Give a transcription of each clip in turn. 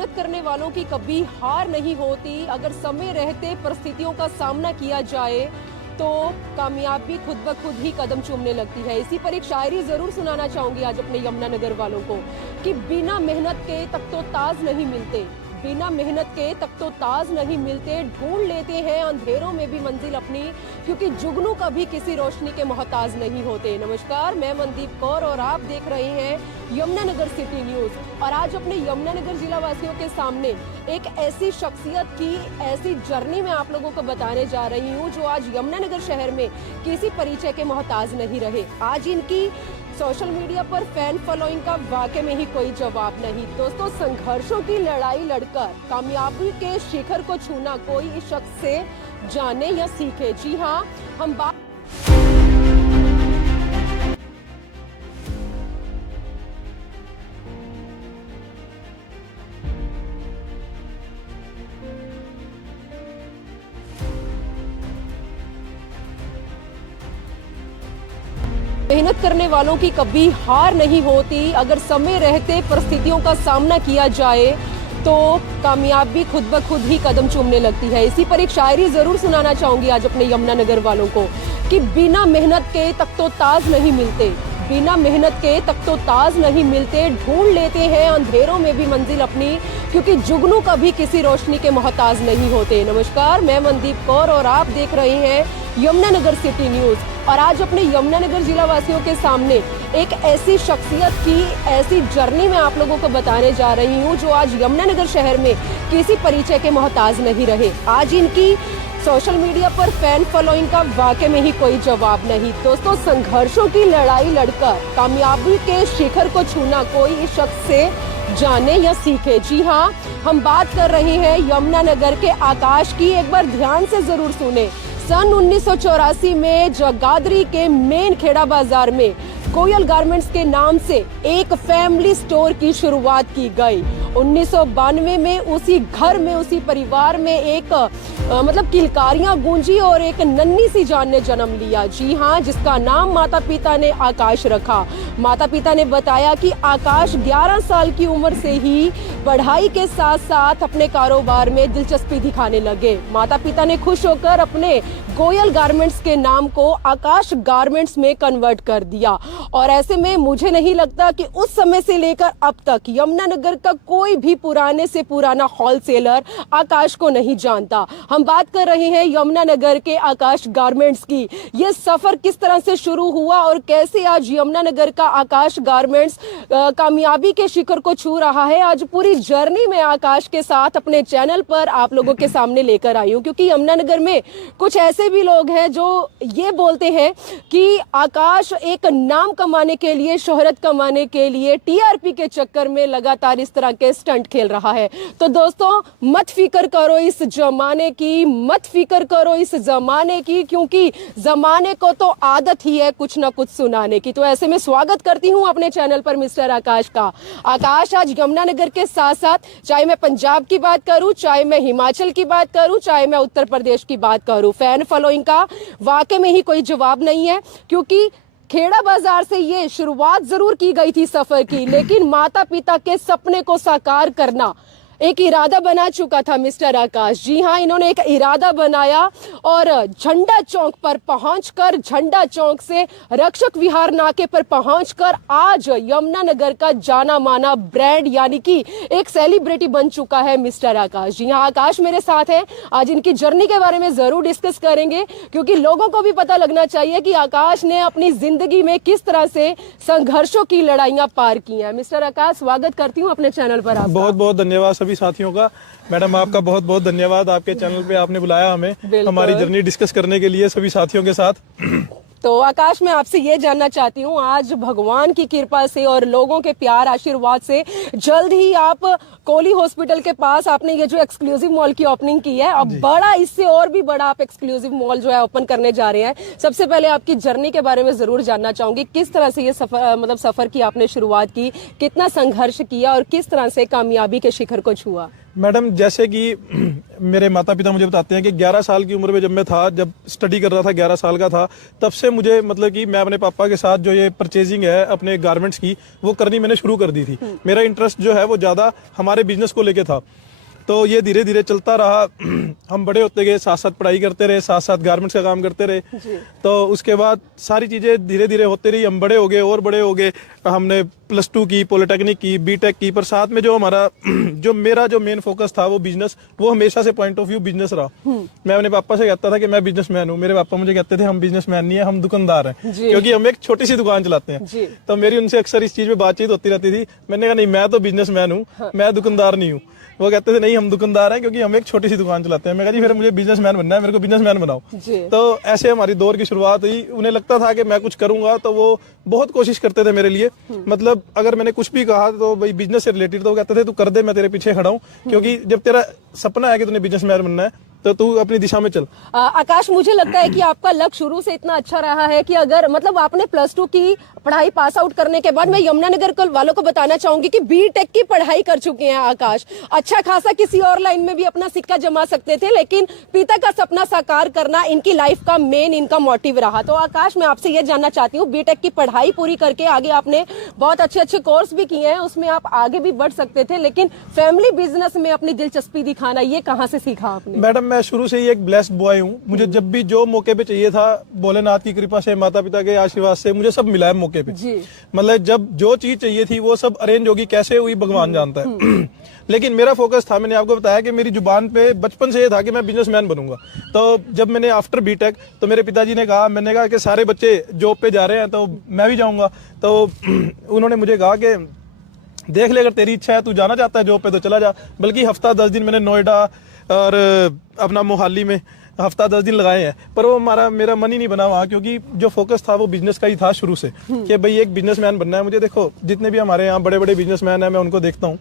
मेहनत करने वालों की कभी हार नहीं होती। अगर समय रहते परिस्थितियों का सामना किया जाए तो कामयाबी खुद ब खुद ही कदम चूमने लगती है। इसी पर एक शायरी जरूर सुनाना चाहूंगी आज अपने यमुनानगर वालों को कि बिना मेहनत के तब तो ताज नहीं मिलते, बिना मेहनत के तब तो ताज नहीं मिलते। ढूंढ लेते हैं अंधेरों में भी मंजिल अपनी, क्योंकि जुगनू कभी किसी रोशनी के मोहताज नहीं होते। नमस्कार, मैं मनदीप कौर और आप देख रहे हैं यमुनानगर सिटी न्यूज। और आज अपने यमुनानगर जिला वासियों के सामने एक ऐसी शख्सियत की ऐसी जर्नी में आप लोगों को बताने जा रही हूँ जो आज यमुनानगर शहर में किसी परिचय के मोहताज नहीं रहे। आज इनकी सोशल मीडिया पर फैन फॉलोइंग का वाकई में ही कोई जवाब नहीं। दोस्तों, संघर्षों की लड़ाई लड़कर कामयाबी के शिखर को छूना कोई इस शख्स से जाने या सीखे। जी हाँ, हम बात मेहनत करने वालों की कभी हार नहीं होती। अगर समय रहते परिस्थितियों का सामना किया जाए तो कामयाबी खुद ब खुद ही कदम चूमने लगती है। इसी पर एक शायरी जरूर सुनाना चाहूंगी आज अपने यमुनानगर वालों को कि बिना मेहनत के तब तो ताज नहीं मिलते, बिना मेहनत के तब तो ताज नहीं मिलते। ढूंढ लेते हैं अंधेरों में भी मंजिल अपनी, क्योंकि जुगनू कभी किसी रोशनी के मोहताज नहीं होते। नमस्कार, मैं मनदीप कौर और आप देख रहे हैं यमुनानगर सिटी न्यूज। और आज अपने यमुनानगर जिला वासियों के सामने एक ऐसी शख्सियत की ऐसी जर्नी में आप लोगों को बताने जा रही हूँ जो आज यमुनानगर शहर में किसी परिचय के मोहताज नहीं रहे। आज इनकी सोशल मीडिया पर फैन फॉलोइंग का वाकई में ही कोई जवाब नहीं। दोस्तों, संघर्षों की लड़ाई लड़कर कामयाबी के शिखर को छूना कोई इस शख्स से जाने या सीखे। जी हाँ, हम बात कर रहे हैं यमुनानगर के आकाश की। एक बार ध्यान से जरूर सुने। सन 1984 में जगाधरी के मेन खेड़ा बाजार में कोयल गारमेंट्स के नाम से एक फैमिली स्टोर की शुरुआत की गई। 1992 में उसी घर में उसी परिवार में एक मतलब किलकारियां गूंजी और एक नन्ही सी जान ने जन्म लिया। जी हाँ, जिसका नाम माता पिता ने आकाश रखा। माता पिता ने बताया कि आकाश 11 साल की उम्र से ही पढ़ाई के साथ साथ अपने कारोबार में दिलचस्पी दिखाने लगे। माता पिता ने खुश होकर अपने कोयल गारमेंट्स के नाम को आकाश गारमेंट्स में कन्वर्ट कर दिया। और ऐसे में मुझे नहीं लगता कि उस समय से लेकर अब तक यमुनानगर का कोई भी पुराने से पुराना होलसेलर आकाश को नहीं जानता। हम बात कर रहे हैं यमुनानगर के आकाश गारमेंट्स की। ये सफर किस तरह से शुरू हुआ और कैसे आज यमुनानगर का आकाश गारमेंट्स कामयाबी के शिखर को छू रहा है, आज पूरी जर्नी में आकाश के साथ अपने चैनल पर आप लोगों के सामने लेकर आई हूँ। क्योंकि यमुनानगर में कुछ ऐसे भी लोग हैं जो ये बोलते हैं कि आकाश एक नाम कमाने के लिए, शोहरत कमाने के लिए टीआरपी के चक्कर में लगातार इस तरह के स्टंट खेल रहा है। तो दोस्तों, मत फिक्र करो इस जमाने की, मत फिक्र करो इस जमाने की, क्योंकि जमाने को तो आदत ही है कुछ ना कुछ सुनाने की। तो ऐसे में स्वागत करती हूं अपने चैनल पर मिस्टर आकाश का। आकाश आज यमुनानगर के साथ साथ, चाहे मैं पंजाब की बात करूं, चाहे मैं हिमाचल की बात करूं, चाहे मैं उत्तर प्रदेश की बात करूं, फैन फॉलोइंग का वाकई में ही कोई जवाब नहीं है। क्योंकि खेड़ा बाजार से ये शुरुआत जरूर की गई थी सफर की, लेकिन माता पिता के सपने को साकार करना एक इरादा बना चुका था मिस्टर आकाश। जी हाँ, इन्होंने एक इरादा बनाया और झंडा चौक पर पहुंचकर, झंडा चौक से रक्षक विहार नाके पर पहुंचकर आज यमुनानगर का जाना माना ब्रांड यानी कि एक सेलिब्रिटी बन चुका है मिस्टर आकाश। जी हाँ, आकाश मेरे साथ है। आज इनकी जर्नी के बारे में जरूर डिस्कस करेंगे, क्योंकि लोगों को भी पता लगना चाहिए कि आकाश ने अपनी जिंदगी में किस तरह से संघर्षों की लड़ाइयां पार की हैं। मिस्टर आकाश, स्वागत करती हूँ अपने चैनल पर। आपका बहुत बहुत धन्यवाद सभी साथियों का। मैडम, आपका बहुत बहुत धन्यवाद, आपके चैनल पे आपने बुलाया हमें हमारी जर्नी डिस्कस करने के लिए सभी साथियों के साथ। तो आकाश, मैं आपसे ये जानना चाहती हूँ, आज भगवान की कृपा से और लोगों के प्यार आशीर्वाद से जल्द ही आप कोली हॉस्पिटल के पास आपने ये जो एक्सक्लूसिव मॉल की ओपनिंग की है, अब बड़ा, इससे और भी बड़ा आप एक्सक्लूसिव मॉल जो है ओपन करने जा रहे हैं। सबसे पहले आपकी जर्नी के बारे में जरूर जानना चाहूंगी। किस तरह से ये सफर की आपने शुरुआत की, कितना संघर्ष किया और किस तरह से कामयाबी के शिखर को छुआ? मैडम जैसे कि मेरे माता पिता मुझे बताते हैं कि 11 साल की उम्र में जब मैं था, जब स्टडी कर रहा था, 11 साल का था, तब से मुझे मतलब कि मैं अपने पापा के साथ जो ये परचेजिंग है अपने गारमेंट्स की, वो करनी मैंने शुरू कर दी थी। मेरा इंटरेस्ट जो है वो ज़्यादा हमारे बिजनेस को लेके था। तो ये धीरे धीरे चलता रहा, हम बड़े होते गए, साथ साथ पढ़ाई करते रहे, साथ साथ गारमेंट्स का काम करते रहे। तो उसके बाद सारी चीज़ें धीरे धीरे होती रही, हम बड़े हो गए और बड़े हो गए। हमने +2 की, पॉलिटेक्निक की, बीटेक की, पर साथ में जो हमारा जो मेरा जो मेन फोकस था वो बिजनेस, वो हमेशा से पॉइंट ऑफ व्यू बिजनेस रहा। मैं अपने पापा से कहता था कि मैं बिजनेसमैन हूँ, मेरे पापा मुझे कहते थे हम बिजनेसमैन नहीं है, हम दुकानदार हैं, क्योंकि हम एक छोटी सी दुकान चलाते हैं। तो मेरी उनसे अक्सर इस चीज़ में बातचीत होती रहती थी। मैंने कहा नहीं, मैं तो बिजनेसमैन हूँ, मैं दुकानदार नहीं हूँ। वो कहते थे नहीं, हम दुकानदार हैं क्योंकि हम एक छोटी सी दुकान चलाते हैं। मैं कहा जी फिर मुझे बिजनेसमैन बनना है, मेरे को बिजनेसमैन बनाओ। तो ऐसे हमारी दौर की शुरुआत हुई। उन्हें लगता था कि मैं कुछ करूंगा, तो वो बहुत कोशिश करते थे मेरे लिए। मतलब अगर मैंने कुछ भी कहा तो भाई बिजनेस से रिलेटेड, तो वो कहते थे तू कर दे, मैं तेरे पीछे खड़ा हूँ, क्योंकि जब तेरा सपना है कि तूने बिजनेसमैन बनना है तो तू अपनी दिशा में चल। आकाश, मुझे लगता है कि आपका लक्ष्य शुरू से इतना अच्छा रहा है कि अगर मतलब आपने +2 की पढ़ाई पास आउट करने के बाद, मैं यमुनानगर वालों को बताना चाहूंगी कि बीटेक की पढ़ाई कर चुके हैं आकाश। अच्छा खासा किसी और लाइन में भी अपना सिक्का जमा सकते थे, लेकिन पिता का सपना साकार करना इनकी लाइफ का मेन इनका मोटिव रहा। तो आकाश, मैं आपसे ये जानना चाहती हूँ, बीटेक की पढ़ाई पूरी करके आगे आपने बहुत अच्छे अच्छे कोर्स भी किए हैं, उसमें आप आगे भी बढ़ सकते थे, लेकिन फैमिली बिजनेस में अपनी दिलचस्पी दिखाना, ये कहाँ से सीखा आपने? मैडम मैं शुरू से ही एक ब्लेस्ड बॉय हूँ। मुझे जब भी जो मौके पे चाहिए था, भोलेनाथ की कृपा से, माता पिता के आशीर्वाद से मुझे सब मिला है मौके पे। मतलब जब जो चीज चाहिए थी वो सब अरेंज होगी, कैसे हुई भगवान जानता है। लेकिन मेरा फोकस था, मैंने आपको बताया कि मेरी जुबान पे बचपन से ये था कि मैं बिजनेसमैन बनूंगा। तो जब मैंने आफ्टर बीटेक, तो मेरे पिताजी ने कहा, मैंने कहा कि सारे बच्चे जॉब पे जा रहे हैं तो मैं भी जाऊंगा। तो उन्होंने मुझे कहा कि देख ले, अगर तेरी इच्छा है, तू जाना चाहता है जॉब पे तो चला जा। बल्कि हफ्ता 10 दिन मैंने नोएडा और अपना मोहाली में हफ्ता 10 दिन लगाए हैं, पर वो मेरा मन ही नहीं बना वहाँ, क्योंकि जो फोकस था वो बिजनेस का ही था शुरू से, कि भाई एक बिजनेसमैन बनना है मुझे। देखो जितने भी हमारे यहाँ बड़े बड़े बिजनेसमैन हैं, मैं उनको देखता हूँ,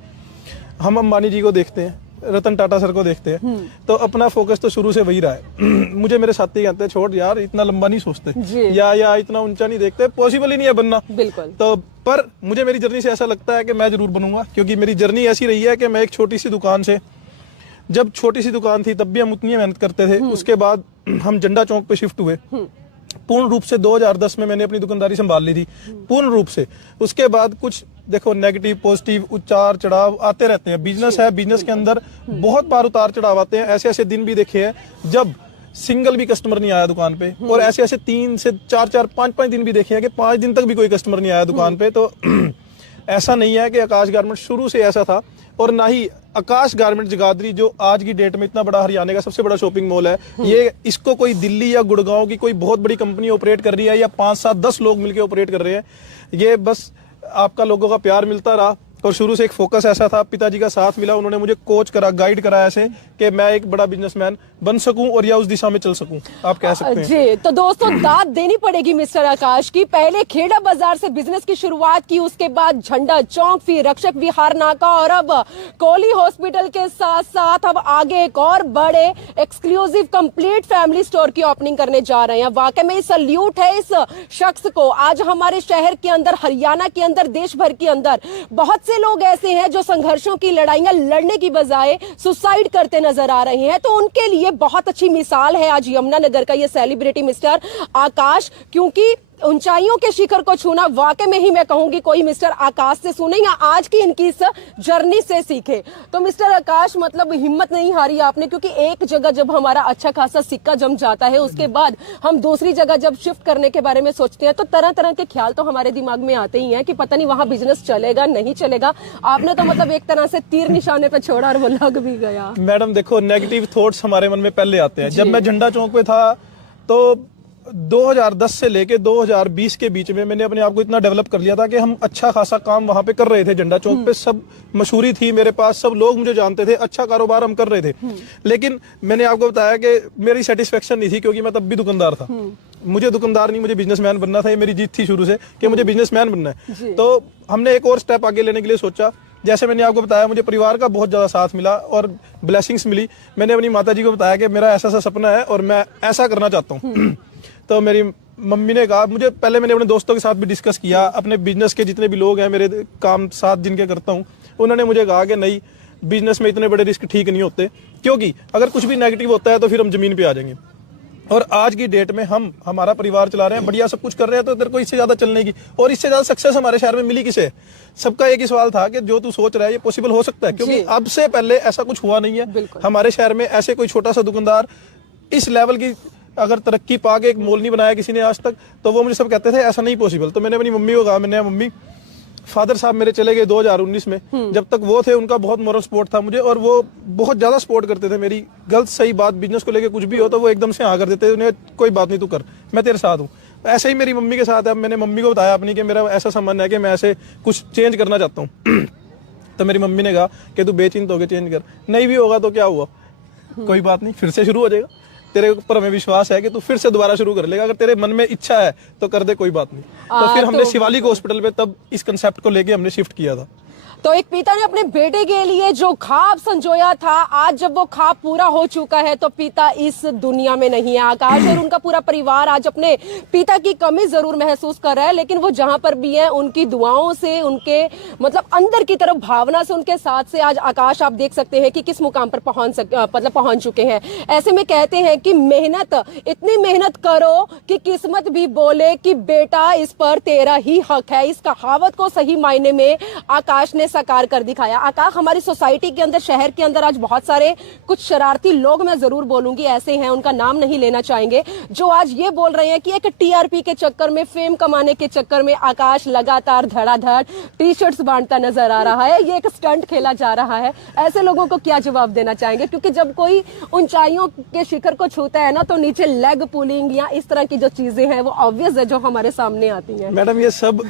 हम अंबानी जी को देखते हैं, रतन टाटा सर को देखते हैं, तो अपना फोकस तो शुरू से वही रहा है। मुझे मेरे साथी कहते हैं छोड़ यार, इतना लंबा नहीं सोचते या इतना ऊंचा नहीं देखते, पॉसिबल ही नहीं है बनना। बिल्कुल। तो पर मुझे मेरी जर्नी से ऐसा लगता है कि मैं जरूर बनूंगा, क्योंकि मेरी जर्नी ऐसी रही है कि मैं एक छोटी सी दुकान से, जब छोटी सी दुकान थी तब भी हम उतनी मेहनत करते थे। उसके बाद हम झंडा चौक पे शिफ्ट हुए, पूर्ण रूप से 2010 में मैंने अपनी दुकानदारी संभाल ली थी, पूर्ण रूप से। उसके बाद कुछ देखो नेगेटिव पॉजिटिव उतार चढ़ाव आते रहते हैं, बिजनेस है, बिजनेस के अंदर बहुत बार उतार चढ़ाव आते हैं। ऐसे ऐसे दिन भी देखे हैं जब सिंगल भी कस्टमर नहीं आया दुकान पे, और ऐसे ऐसे 3 से 4 5 दिन भी देखे हैं कि 5 दिन तक भी कोई कस्टमर नहीं आया दुकान पे। तो ऐसा नहीं है कि आकाश गारमेंट शुरू से ऐसा था, और ना ही आकाश गारमेंट जगाधरी जो आज की डेट में इतना बड़ा हरियाणा का सबसे बड़ा शॉपिंग मॉल है, ये इसको कोई दिल्ली या गुड़गांव की कोई बहुत बड़ी कंपनी ऑपरेट कर रही है या 5 7 10 लोग मिलकर ऑपरेट कर रहे हैं। ये बस आपका लोगों का प्यार मिलता रहा, और शुरू से एक फोकस ऐसा था, पिताजी का साथ मिला, उन्होंने मुझे कोच करा, गाइड करा ऐसे कि मैं एक बड़ा बिजनेसमैन बन सकूं और या उस दिशा में चल सकूं, आप कह सकते हैं। जी, तो दोस्तों दाद देनी पड़ेगी मिस्टर आकाश की। पहले खेड़ा बाजार से बिजनेस की शुरुआत की, उसके बाद झंडा चौक, फिर रक्षक विहार नाका, और अब कोहली हॉस्पिटल के साथ साथ अब आगे एक और बड़े एक्सक्लूसिव कंप्लीट फैमिली स्टोर की ओपनिंग करने जा रहे हैं। वाकई में सल्यूट है इस शख्स को। आज हमारे शहर के अंदर, हरियाणा के अंदर, देश भर के अंदर बहुत से लोग ऐसे हैं जो संघर्षों की लड़ाइयां लड़ने की बजाय सुसाइड करते नजर आ रहे हैं, तो उनके लिए बहुत अच्छी मिसाल है आज यमुनानगर का ये सेलिब्रिटी मिस्टर आकाश। क्योंकि ऊंचाइयों के शिखर को छूना वाकई में ही मैं कहूंगी कोई मिस्टर आकाश से सुने या आज की इनकी इस जर्नी से सीखे। तो मिस्टर आकाश, मतलब हिम्मत नहीं हारी आपने, क्योंकि एक जगह जब हमारा अच्छा खासा सिक्का जम जाता है, उसके बाद हम दूसरी जगह जब शिफ्ट करने के बारे में सोचते हैं तो तरह तरह के ख्याल तो हमारे दिमाग में आते ही हैं कि पता नहीं वहां बिजनेस चलेगा नहीं चलेगा। आपने तो मतलब एक तरह से तीर निशाने पे छोड़ा और वो लग भी गया। मैडम देखो, नेगेटिव थॉट्स हमारे मन में पहले आते हैं। जब मैं झंडा चौक पे था तो 2010 से लेके 2020 के बीच में मैंने अपने आप को इतना डेवलप कर लिया था कि हम अच्छा खासा काम वहां पे कर रहे थे। झंडा चौक पे सब मशहूरी थी मेरे पास, सब लोग मुझे जानते थे, अच्छा कारोबार हम कर रहे थे। लेकिन मैंने आपको बताया कि मेरी सेटिस्फेक्शन नहीं थी, क्योंकि मैं तब भी दुकानदार था। मुझे दुकानदार नहीं, मुझे बिजनेसमैन बनना था। ये मेरी जीत थी शुरू से कि मुझे बिजनेसमैन बनना है। तो हमने एक और स्टेप आगे लेने के लिए सोचा। जैसे मैंने आपको बताया, मुझे परिवार का बहुत ज़्यादा साथ मिला और ब्लेसिंग्स मिली। मैंने अपनी माताजी को बताया कि मेरा ऐसा ऐसा सपना है और मैं ऐसा करना चाहता हूँ। तो मेरी मम्मी ने कहा, मुझे पहले मैंने अपने दोस्तों के साथ भी डिस्कस किया, अपने बिजनेस के जितने भी लोग हैं मेरे काम साथ जिनके करता हूँ, उन्होंने मुझे कहा कि नहीं, बिजनेस में इतने बड़े रिस्क ठीक नहीं होते, क्योंकि अगर कुछ भी नेगेटिव होता है तो फिर हम जमीन पे आ जाएंगे। और आज की डेट में हम हमारा परिवार चला रहे हैं, बढ़िया सब कुछ कर रहे हैं, तो तेरे को इससे ज्यादा चलने की और इससे ज्यादा सक्सेस हमारे शहर में मिली किसे? सबका एक ही सवाल था कि जो तू सोच रहा है ये पॉसिबल हो सकता है, क्योंकि अब से पहले ऐसा कुछ हुआ नहीं है हमारे शहर में। ऐसे कोई छोटा सा दुकानदार इस लेवल की अगर तरक्की पा के एक मॉल नहीं बनाया किसी ने आज तक, तो वो मुझे सब कहते थे ऐसा नहीं पॉसिबल। तो मैंने अपनी मम्मी को कहा, मैंने मम्मी, फादर साहब मेरे चले गए 2019 में, जब तक वो थे उनका बहुत मोरल सपोर्ट था मुझे, और वो बहुत ज्यादा सपोर्ट करते थे मेरी गलत सही बात बिजनेस को लेके कुछ भी हो तो वो एकदम से हाँ कर देते थे, उन्हें कोई बात नहीं तू कर, मैं तेरे साथ हूँ। ऐसे ही मेरी मम्मी के साथ है। अब मैंने मम्मी को बताया अपनी कि मेरा ऐसा संबंध है कि मैं ऐसे कुछ चेंज करना चाहता हूँ तो मेरी मम्मी ने कहा कि तू बेचिंत होकर चेंज कर, नहीं भी होगा तो क्या हुआ, कोई बात नहीं, फिर से शुरू हो जाएगा, तेरे ऊपर हमें विश्वास है कि तू फिर से दोबारा शुरू कर लेगा, अगर तेरे मन में इच्छा है तो कर दे, कोई बात नहीं। तो फिर हमने शिवालिक हॉस्पिटल पे तब इस कंसेप्ट को लेके हमने शिफ्ट किया था। तो एक पिता ने अपने बेटे के लिए जो ख्वाब संजोया था, आज जब वो ख्वाब पूरा हो चुका है तो पिता इस दुनिया में नहीं है। आकाश और उनका पूरा परिवार आज अपने पिता की कमी जरूर महसूस कर रहा है, लेकिन वो जहां पर भी है उनकी दुआओं से, उनके मतलब अंदर की तरफ भावना से, उनके साथ से आज आकाश आप देख सकते हैं कि किस मुकाम पर पहुंच चुके हैं। ऐसे में कहते हैं कि मेहनत, इतनी मेहनत करो कि किस्मत भी बोले कि बेटा इस पर तेरा ही हक है। इस कहावत को सही मायने में आकाश ने साकार कर दिखाया। आकाश, हमारी सोसाइटी के अंदर, शहर के अंदर आज बहुत सारे कुछ शरारती लोग, मैं जरूर बोलूंगी, ऐसे हैं, उनका नाम नहीं लेना चाहेंगे, जो आज ये बोल रहे हैं कि एक टीआरपी के चक्कर में, फेम कमाने के चक्कर में आकाश लगातार धड़ाधड़ टी शर्ट्स बांटता नजर आ रहा है, ये एक स्टंट खेला जा रहा है। ऐसे लोगों को क्या जवाब देना चाहेंगे? क्योंकि जब कोई ऊंचाइयों के शिखर को छूता है ना, तो नीचे लेग पुलिंग या इस तरह की जो चीजें हैं वो ऑब्वियस है जो हमारे सामने आती हैं। मैडम, ये सब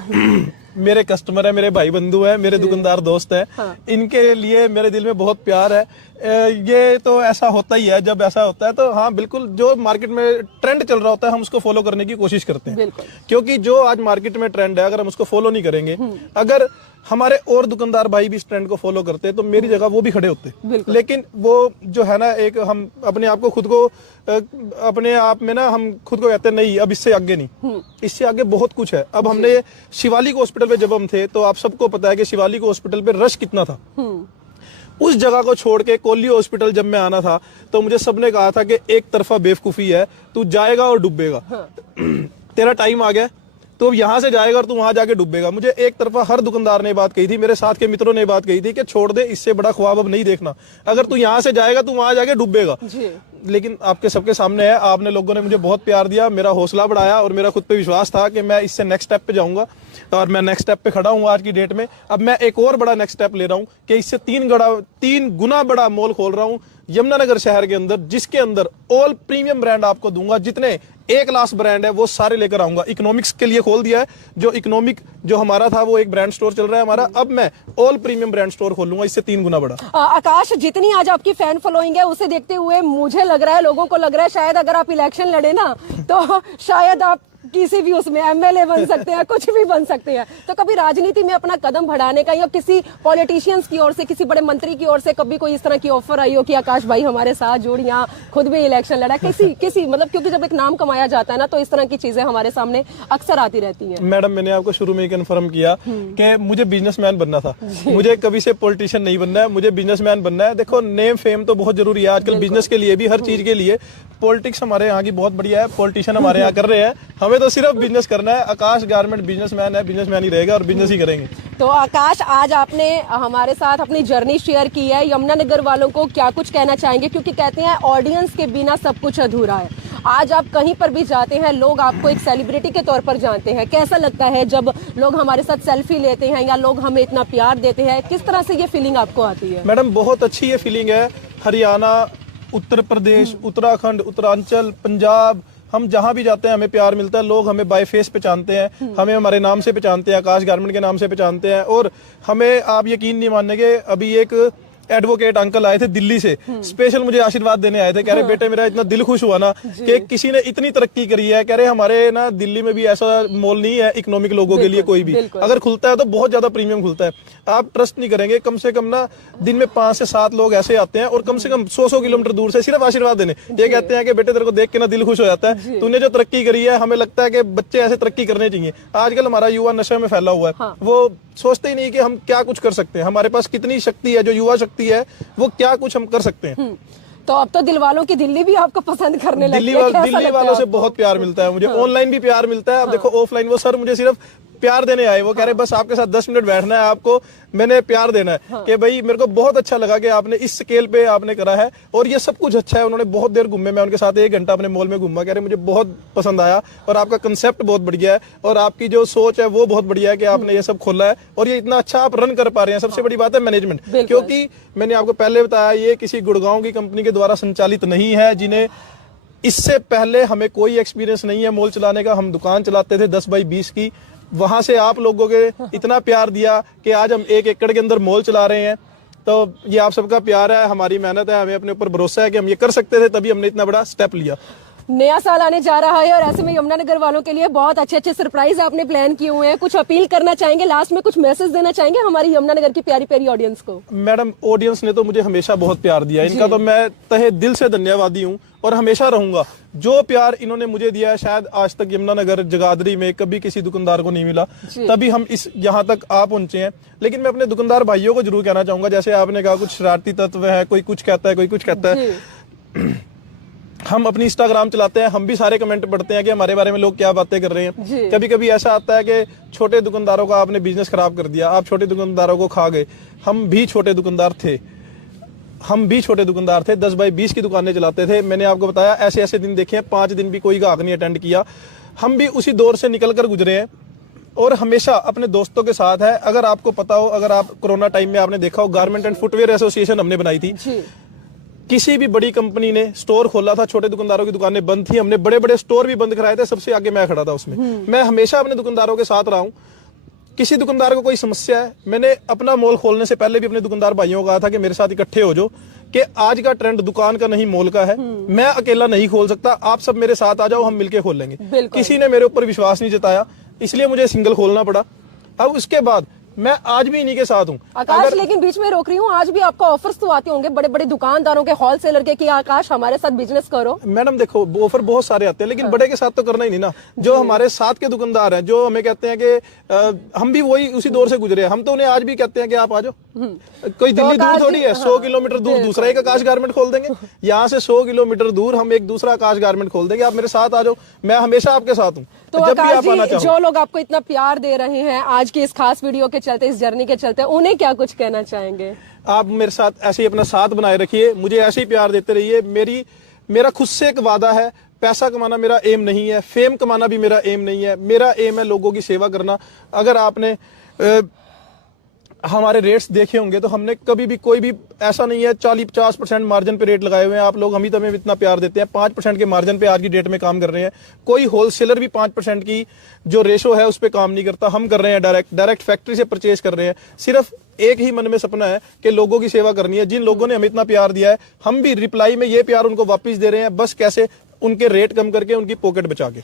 मेरे कस्टमर है, मेरे भाई बंधु है, मेरे दुकानदार दोस्त है, हाँ। इनके लिए मेरे दिल में बहुत प्यार है। ये तो ऐसा होता ही है, जब ऐसा होता है तो हाँ बिल्कुल, जो मार्केट में ट्रेंड चल रहा होता है हम उसको फॉलो करने की कोशिश करते हैं, क्योंकि जो आज मार्केट में ट्रेंड है अगर हम उसको फॉलो नहीं करेंगे, अगर हमारे और दुकानदार भाई भी इस ट्रेंड को फॉलो करते तो मेरी जगह वो भी खड़े होते। लेकिन वो जो है ना, एक हम अपने आप को खुद को अपने आप में ना हम खुद को कहते हैं नहीं अब इससे आगे नहीं, इससे आगे बहुत कुछ है। अब हमने शिवालिक हॉस्पिटल पे जब हम थे तो आप सबको पता है कि शिवालिक हॉस्पिटल पे रश कितना था। उस जगह को छोड़ के कोली हॉस्पिटल जब मैं आना था तो मुझे सबने कहा था कि एक तरफा बेवकूफी है, तू जाएगा और डूबेगा, तेरा टाइम आ गया, तो यहाँ से जाएगा और तू वहां जाके डूबेगा। मुझे एक तरफा हर दुकानदार ने बात कही थी, मेरे साथ के मित्रों ने बात कही थी कि छोड़ दे, इससे बड़ा ख्वाब अब नहीं देखना, अगर तू यहाँ से जाएगा तू वहां जाके डूबेगा। लेकिन आपके सबके सामने है, आपने लोगों ने मुझे बहुत प्यार दिया, मेरा हौसला बढ़ाया और मेरा खुद पे विश्वास था कि मैं इससे नेक्स्ट स्टेप पे जाऊंगा, और मैं नेक्स्ट स्टेप पे खड़ा हूँ आज की डेट में। अब मैं एक और बड़ा नेक्स्ट स्टेप ले रहा हूँ कि इससे 3 गुना बड़ा मॉल खोल रहा हूँ यमुनानगर शहर के अंदर, जिसके अंदर ऑल प्रीमियम ब्रांड आपको दूंगा, जितने ए क्लास ब्रांड है वो सारे लेकर आऊंगा। इकोनॉमिक्स के लिए खोल दिया है, जो इकोनॉमिक जो हमारा था वो एक ब्रांड स्टोर चल रहा है हमारा, अब मैं ऑल प्रीमियम ब्रांड स्टोर खोलूंगा, इससे 3 गुना बड़ा। आकाश, जितनी आज आपकी फैन फॉलोइंग है उसे देखते हुए मुझे लग रहा है, लोगों को लग रहा है शायद अगर आप इलेक्शन लड़े ना तो शायद आप किसी भी उसमें एमएलए बन सकते हैं, कुछ भी बन सकते हैं। तो कभी राजनीति में अपना कदम बढ़ाने का या किसी पॉलिटिशियंस की ओर से, किसी बड़े मंत्री की ओर से कभी कोई इस तरह की ऑफर आई हो कि आकाश भाई हमारे साथ जुड़, या खुद भी इलेक्शन लड़ा, किसी मतलब, क्योंकि जब एक नाम कमाया जाता है ना तो इस तरह की चीजें हमारे सामने अक्सर आती रहती हैं। मैडम, मैंने आपको शुरू में ही कन्फर्म किया कि मुझे बिजनेसमैन बनना था, मुझे कभी से पॉलिटिशियन नहीं बनना है, मुझे बिजनेसमैन बनना है। देखो, नेम फेम तो बहुत जरूरी है आजकल बिजनेस के लिए भी, हर चीज के लिए। पॉलिटिक्स हमारे यहाँ की बहुत बढ़िया है, पॉलिटिशियन हमारे यहाँ कर रहे हैं, हमें तो सिर्फ बिजनेस करना है। आकाश गारमेंट बिजनेसमैन है, बिजनेसमैन ही रहेगा और बिजनेस ही करेंगे। तो आकाश, आज आपने हमारे साथ अपनी जर्नी शेयर की है, यमुनानगर वालों को क्या कुछ कहना चाहेंगे? क्योंकि कहते हैं ऑडियंस के बिना सब कुछ अधूरा है। आज आप कहीं पर भी जाते हैं, लोग आपको एक सेलिब्रिटी के तौर पर जानते हैं। कैसा लगता है जब लोग हमारे साथ सेल्फी लेते हैं या लोग हमें इतना प्यार देते हैं? किस तरह से ये फीलिंग आपको आती है? मैडम, बहुत अच्छी ये फीलिंग है। हरियाणा, उत्तर प्रदेश, उत्तराखंड, उत्तरांचल, पंजाब, हम जहां भी जाते हैं हमें प्यार मिलता है, लोग हमें बाय फेस पहचानते हैं, हमें हमारे नाम से पहचानते हैं, आकाश गारमेंट के नाम से पहचानते हैं। और हमें, आप यकीन नहीं मानेंगे, अभी एक एडवोकेट अंकल आए थे दिल्ली से, स्पेशल मुझे आशीर्वाद देने आए थे, कह रहे बेटे मेरा इतना दिल खुश हुआ ना कि किसी ने इतनी तरक्की करी है। कह रहे हमारे ना दिल्ली में भी ऐसा मॉल नहीं है इकोनॉमिक लोगों के लिए कोई भी, अगर खुलता है तो बहुत ज्यादा प्रीमियम खुलता है। आप ट्रस्ट नहीं करेंगे, कम से कम ना दिन में 5 से 7 लोग ऐसे आते हैं और कम से कम 100 किलोमीटर दूर से सिर्फ आशीर्वाद देने। ये कहते हैं कि बेटे तेरे को देख के ना दिल खुश हो जाता है, तूने जो तरक्की करी है, हमें लगता है कि बच्चे ऐसे तरक्की करने चाहिए। आजकल हमारा युवा नशे में फैला हुआ है। हाँ। वो सोचते ही नहीं कि हम क्या कुछ कर सकते हैं, हमारे पास कितनी शक्ति है, जो युवा शक्ति है वो क्या कुछ हम कर सकते हैं। तो अब तो दिल वालों की दिल्ली भी आपको पसंद करने लगी है, कैसा दिल्ली लगता है वालों से आपको? बहुत प्यार मिलता है मुझे, ऑनलाइन भी प्यार मिलता है। अब देखो ऑफलाइन वो सर मुझे सिर्फ प्यार देने आए, वो कह रहे बस आपके साथ 10 मिनट बैठना है, आपको मैंने प्यार देना है कि भाई मेरे को बहुत अच्छा लगा कि आपने इस स्केल पे आपने करा है और ये सब कुछ अच्छा है। उन्होंने बहुत देर घूमे, मैं उनके साथ 1 घंटा अपने मॉल में घूमा, कह रहे मुझे बहुत पसंद आया और आपका कंसेप्ट बहुत बढ़िया है और आपकी जो सोच है वो बहुत बढ़िया है कि आपने ये सब खोला है और ये इतना अच्छा आप रन कर पा रहे हैं। सबसे बड़ी बात है मैनेजमेंट, क्योंकि मैंने आपको पहले बताया ये किसी गुड़गांव की कंपनी के द्वारा संचालित नहीं है, जिन्हें इससे पहले हमें कोई एक्सपीरियंस नहीं है मॉल चलाने का। हम दुकान चलाते थे 10 बाई 20 की, वहां से आप लोगों के इतना प्यार दिया कि आज हम 1 एकड़ के अंदर मॉल चला रहे हैं। तो ये आप सबका प्यार है, हमारी मेहनत है, हमें अपने ऊपर भरोसा है कि हम ये कर सकते थे, तभी हमने इतना बड़ा स्टेप लिया। नया साल आने जा रहा है और ऐसे में यमुनानगर वालों के लिए बहुत अच्छे अच्छे सरप्राइज आपने प्लान किए हुए हैं। कुछ अपील करना चाहेंगे, लास्ट में कुछ मैसेज देना चाहेंगे हमारी यमुनानगर की प्यारी प्यारी ऑडियंस को? मैडम, ऑडियंस ने तो मुझे हमेशा बहुत प्यार दिया, इनका तो मैं तहे दिल से धन्यवादी हूँ और हमेशा रहूंगा। जो प्यार इन्होंने मुझे दिया है शायद आज तक यमुनानगर जगाधरी में कभी किसी दुकानदार को नहीं मिला, तभी हम इस यहाँ तक आ पहुंचे हैं। लेकिन मैं अपने दुकानदार भाइयों को जरूर कहना चाहूंगा, जैसे आपने कहा कुछ शरारती तत्व है, कोई कुछ कहता है, कोई कुछ कहता है। हम अपनी इंस्टाग्राम चलाते हैं, हम भी सारे कमेंट पढ़ते हैं कि हमारे बारे में लोग क्या बातें कर रहे हैं। कभी कभी ऐसा आता है कि छोटे दुकानदारों का आपने बिजनेस खराब कर दिया, आप छोटे दुकानदारों को खा गए। हम भी छोटे दुकानदार थे, 10 बाई 20 की दुकानें चलाते थे। मैंने आपको बताया ऐसे ऐसे दिन देखे हैं, 5 दिन भी कोई ग्राहक नहीं अटेंड किया। हम भी उसी दौर से निकल कर गुजरे हैं और हमेशा अपने दोस्तों के साथ है। अगर आपको पता हो, अगर आप कोरोना टाइम में आपने देखा हो, गारमेंट एंड फुटवेयर एसोसिएशन हमने बनाई थी। किसी भी बड़ी कंपनी ने स्टोर खोला था, छोटे दुकानदारों की दुकानें बंद थी, हमने बड़े बड़े स्टोर भी बंद कराए थे, सबसे आगे मैं खड़ा था उसमें। मैं हमेशा अपने दुकानदारों के साथ रहा हूं। किसी दुकानदार को कोई समस्या है, मैंने अपना मॉल खोलने से पहले भी अपने दुकानदार भाइयों को कहा था कि मेरे साथ इकट्ठे हो जाओ, कि आज का ट्रेंड दुकान का नहीं मॉल का है। मैं अकेला नहीं खोल सकता, आप सब मेरे साथ आ जाओ, हम मिलके खोल लेंगे। किसी ने मेरे ऊपर विश्वास नहीं जताया, इसलिए मुझे सिंगल खोलना पड़ा। अब उसके बाद मैं आज भी इन्हीं के साथ हूँ। आकाश, लेकिन बीच में रोक रही हूँ, आज भी आपको ऑफर्स तो आते होंगे बड़े बड़े दुकानदारों के, होलसेलर के, कि आकाश हमारे साथ बिजनेस करो। मैडम देखो, ऑफर बहुत सारे आते हैं, लेकिन बड़े के साथ तो करना ही नहीं ना। जो हमारे साथ के दुकानदार हैं, जो हमें कहते हैं कि हम भी वही उसी दौर से गुजरे, हम तो उन्हें आज भी कहते हैं कि आप आ जाओ। कोई दिल्ली दूर थोड़ी है, 100 किलोमीटर दूर दूसरा एक आकाश गारमेंट खोल देंगे। यहाँ से 100 किलोमीटर दूर हम एक दूसरा आकाश गारमेंट खोल देंगे। आप मेरे साथ आ जाओ, मैं हमेशा आपके साथ हूँ। तो आकाश जी, जो लोग आपको इतना प्यार दे रहे हैं आज की इस खास वीडियो के चलते, इस जर्नी के चलते, उन्हें क्या कुछ कहना चाहेंगे? आप मेरे साथ ऐसे ही अपना साथ बनाए रखिए, मुझे ऐसे ही प्यार देते रहिए। मेरा खुद से एक वादा है, पैसा कमाना मेरा एम नहीं है, फेम कमाना भी मेरा एम नहीं है। मेरा एम है लोगों की सेवा करना। अगर आपने हमारे रेट्स देखे होंगे तो हमने कभी भी कोई भी ऐसा नहीं है 40-50% मार्जिन पे रेट लगाए हुए हैं। आप लोग हम ही तमें इतना प्यार देते हैं, 5% के मार्जिन पे आज की डेट में काम कर रहे हैं। कोई होलसेलर भी 5% की जो रेशो है उस पर काम नहीं करता। हम कर रहे हैं डायरेक्ट फैक्ट्री से परचेज कर रहे हैं। सिर्फ एक ही मन में सपना है कि लोगों की सेवा करनी है। जिन लोगों ने हमें इतना प्यार दिया है, हम भी रिप्लाई में ये प्यार उनको वापस दे रहे हैं, बस कैसे, उनके रेट कम करके, उनकी पॉकेट बचा के।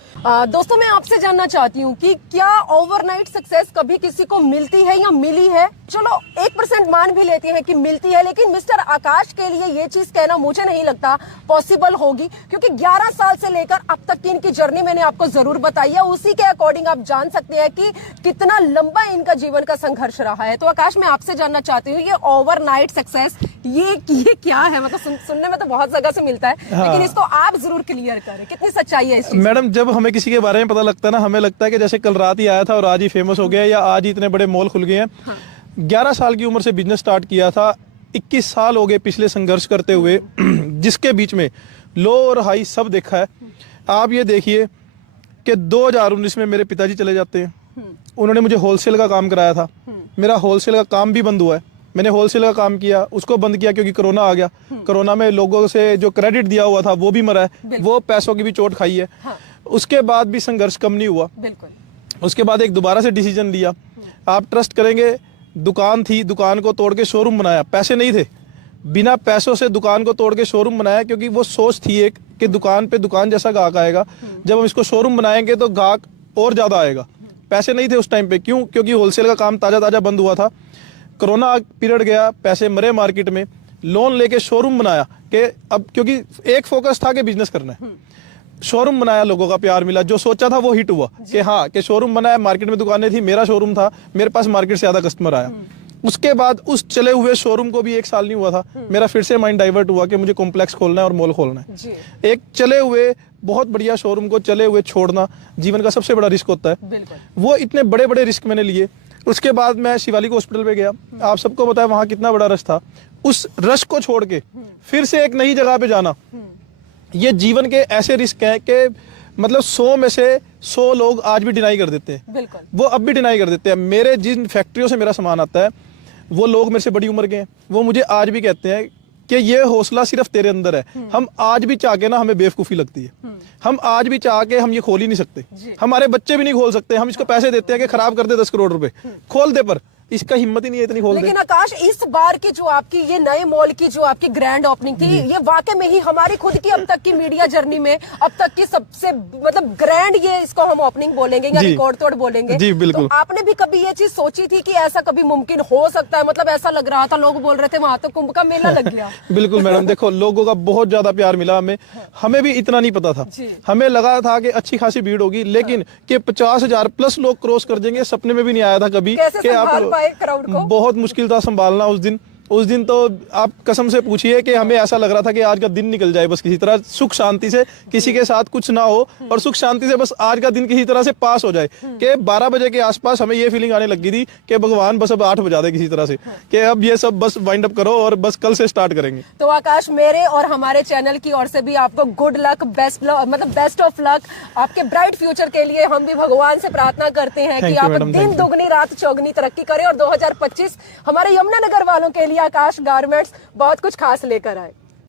दोस्तों, मैं आपसे जानना चाहती हूँ कि क्या ओवरनाइट सक्सेस कभी किसी को मिलती है या मिली है? चलो 1% मान भी लेते हैं कि मिलती है, लेकिन मिस्टर आकाश के लिए ये चीज कहना मुझे नहीं लगता पॉसिबल होगी, क्योंकि 11 साल से लेकर अब तक की इनकी जर्नी मैंने आपको जरूर बताई है। उसी के अकॉर्डिंग आप जान सकते हैं कि कितना लंबा इनका जीवन का संघर्ष रहा है। तो आकाश, मैं आपसे जानना चाहती हूँ, ये ओवरनाइट सक्सेस ये क्या है? मतलब सुनने में तो बहुत जगह से मिलता है, लेकिन इसको आप जरूर क्लियर करें, कितनी सच्चाई है इस चीज? मैडम, जब हमें किसी के बारे में पता लगता है ना, हमें लगता है कि जैसे कल रात ही आया था और आज ही फेमस हो गया, या आज ही इतने बड़े मॉल खुल गए हैं। 11 साल की उम्र से बिजनेस स्टार्ट किया था, 21 साल हो गए पिछले संघर्ष करते हुए, जिसके बीच में लो और हाई सब देखा है। आप ये देखिए कि 2019 में मेरे पिताजी चले जाते हैं। उन्होंने मुझे होलसेल का काम कराया था, मेरा होलसेल का काम भी बंद हुआ है। मैंने होलसेल का काम किया, उसको बंद किया क्योंकि कोरोना आ गया। कोरोना में लोगों से जो क्रेडिट दिया हुआ था वो भी मरा है, वो पैसों की भी चोट खाई है। उसके बाद भी संघर्ष कम नहीं हुआ। उसके बाद एक दोबारा से डिसीजन लिया। आप ट्रस्ट करेंगे, दुकान थी, दुकान को तोड़ के शोरूम बनाया। पैसे नहीं थे, बिना पैसों से दुकान को तोड़ के शोरूम बनाया, क्योंकि वो सोच थी एक कि दुकान पे दुकान जैसा ग्राहक आएगा। जब हम इसको शोरूम बनाएंगे तो ग्राहक और ज्यादा आएगा। पैसे नहीं थे उस टाइम पे, क्यों? क्योंकि होलसेल का काम ताजा ताजा बंद हुआ था। कोरोना पीरियड गया, पैसे मरे मार्केट में, लोन लेके शोरूम बनाया कि अब क्योंकि एक फोकस था कि बिजनेस करना है, शोरूम बनाया, लोगों का प्यार मिला, जो सोचा था वो हिट हुआ कि हाँ कि शोरूम बनाया, मार्केट में दुकानें थी, मेरा शोरूम था, मेरे पास मार्केट से ज्यादा कस्टमर आया। उसके बाद उस चले हुए शोरूम को भी 1 साल नहीं हुआ था, मेरा फिर से माइंड डाइवर्ट हुआ कि मुझे कॉम्प्लेक्स खोलना है और मॉल खोलना है जी। एक चले हुए बहुत बढ़िया शोरूम को चले हुए छोड़ना जीवन का सबसे बड़ा रिस्क होता है। बिल्कुल। वो इतने बड़े बड़े रिस्क मैंने लिए। उसके बाद मैं शिवालिक हॉस्पिटल पे गया, आप सबको पता है वहां कितना बड़ा रश था। उस रश को छोड़ के फिर से एक नई जगह पे जाना, ये जीवन के ऐसे रिस्क हैं कि मतलब 100 में से 100 लोग आज भी डिनाई कर देते हैं। बिल्कुल। वो अब भी डिनाई कर देते हैं। मेरे जिन फैक्ट्रियों से मेरा सामान आता है वो लोग मेरे से बड़ी उम्र के हैं, वो मुझे आज भी कहते हैं कि ये हौसला सिर्फ तेरे अंदर है। हम आज भी चाह के ना, हमें बेवकूफ़ी लगती है, हम आज भी चाह के हम ये खोल ही नहीं सकते, हमारे बच्चे भी नहीं खोल सकते। हम इसको पैसे देते हैं कि खराब कर दे 10 करोड़ रुपए, खोल दे, पर इसका हिम्मत ही नहीं है इतनी खोल दे। लेकिन आकाश, इस बार की जो आपकी ये नए मॉल की जो आपकी ग्रैंड ओपनिंग थी, ये वाकई में ही हमारी खुद की अब तक की मीडिया जर्नी में अब तक की सबसे मतलब ग्रैंड, ये इसको हम ओपनिंग बोलेंगे या रिकॉर्ड तोड़ बोलेंगे। जी बिल्कुल। तो आपने भी कभी ये चीज सोची थी कि ऐसा कभी मुमकिन हो सकता है? मतलब ऐसा लग रहा था, लोग बोल रहे थे वहां तो कुंभ का मेला लग गया। बिल्कुल मैडम, देखो लोगों का बहुत ज्यादा प्यार मिला हमें, हमें भी इतना नहीं पता था। हमें लगा था कि अच्छी खासी भीड़ होगी, लेकिन कि 50,000 प्लस लोग क्रॉस कर देंगे, सपने में भी नहीं आया था कभी। कैसे संभाल पाए क्राउड को? बहुत मुश्किल था संभालना उस दिन तो आप कसम से पूछिए कि हमें ऐसा लग रहा था कि आज का दिन निकल जाए बस किसी तरह, सुख शांति से, किसी के साथ कुछ ना हो और सुख शांति से बस आज का दिन किसी तरह से पास हो जाए। कि 12 बजे के आसपास हमें ये फीलिंग आने लगी थी कि भगवान बस अब 8 बजा दे किसी तरह से, कि अब ये सब बस वाइंड अप करो और बस कल से स्टार्ट करेंगे। तो आकाश, मेरे और हमारे चैनल की ओर से भी आपको good luck, best of luck. आपके ब्राइट फ्यूचर के लिए हम भी भगवान से प्रार्थना करते हैं कि आप दिन दुगनी रात चौगनी तरक्की करें और 2025 हमारे यमुनानगर वालों के लिए आकाश गारमेंट्स बहुत कुछ खास लेकर आए।